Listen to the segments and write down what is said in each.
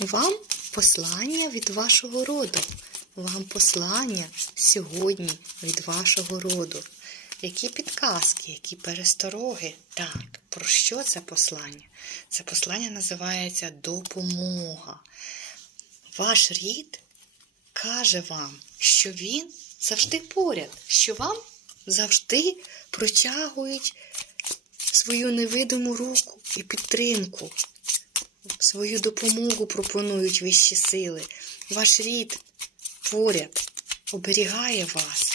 Вам послання від вашого роду. Вам послання сьогодні від вашого роду. Які підказки, які перестороги? Так, про що це послання? Це послання називається допомога. Ваш рід каже вам, що він завжди поряд, що вам завжди протягують свою невидиму руку і підтримку. Свою допомогу пропонують вищі сили. Ваш рід поряд оберігає вас.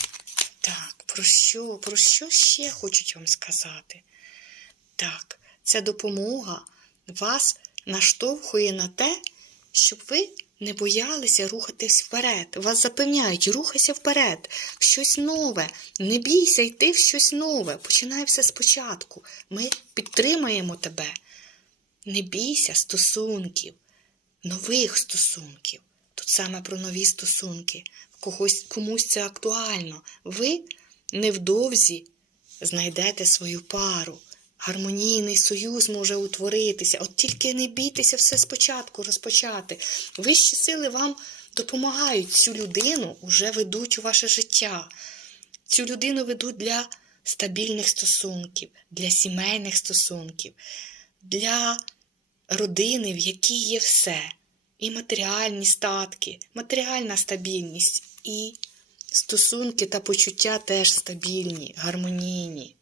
Так, про що? Про що ще хочуть вам сказати? Так, ця допомога вас наштовхує на те, щоб ви не боялися рухатись вперед. Вас запевняють, рухайся вперед, в щось нове. Не бійся йти в щось нове. Починай все спочатку. Ми підтримаємо тебе. Не бійся стосунків, нових стосунків. Тут саме про нові стосунки. Когось, комусь це актуально. Ви невдовзі знайдете свою пару. Гармонійний союз може утворитися. От тільки не бійтеся все спочатку розпочати. Вищі сили вам допомагають. Цю людину вже ведуть у ваше життя. Цю людину ведуть для стабільних стосунків, для сімейних стосунків, для родини, в якій є все. І матеріальні статки, матеріальна стабільність, і стосунки та почуття теж стабільні, гармонійні.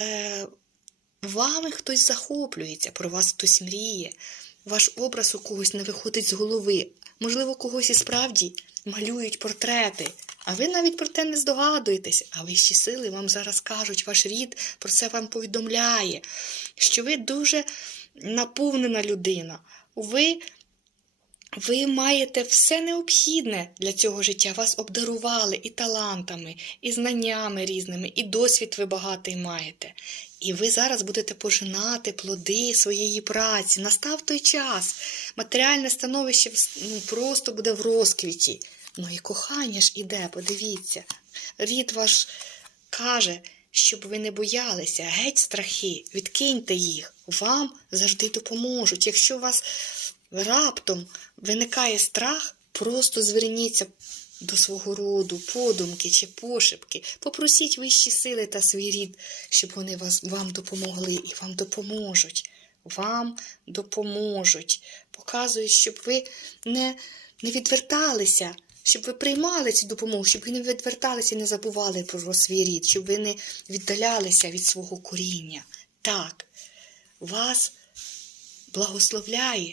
Е, вами хтось захоплюється, про вас хтось мріє, ваш образ у когось не виходить з голови. Можливо, когось і справді малюють портрети, а ви навіть про те не здогадуєтесь. А вищі сили вам зараз кажуть, ваш рід про це вам повідомляє, що ви дуже наповнена людина. Ви ви маєте все необхідне для цього життя. Вас обдарували і талантами, і знаннями різними, і досвід ви багатий маєте. І ви зараз будете пожинати плоди своєї праці. Настав той час. Матеріальне становище ну, просто буде в розквіті. Ну і кохання ж іде, подивіться. Рід ваш каже, щоб ви не боялися, геть страхи, відкиньте їх, вам завжди допоможуть. Якщо у вас раптом виникає страх, просто зверніться до свого роду, подумки чи пошепки. Попросіть вищі сили та свій рід, щоб вони вас, вам допомогли і вам допоможуть. Вам допоможуть. Показують, щоб ви не, не відверталися. Щоб ви приймали цю допомогу, щоб ви не відверталися і не забували про свій рід, щоб ви не віддалялися від свого коріння. Так, вас благословляє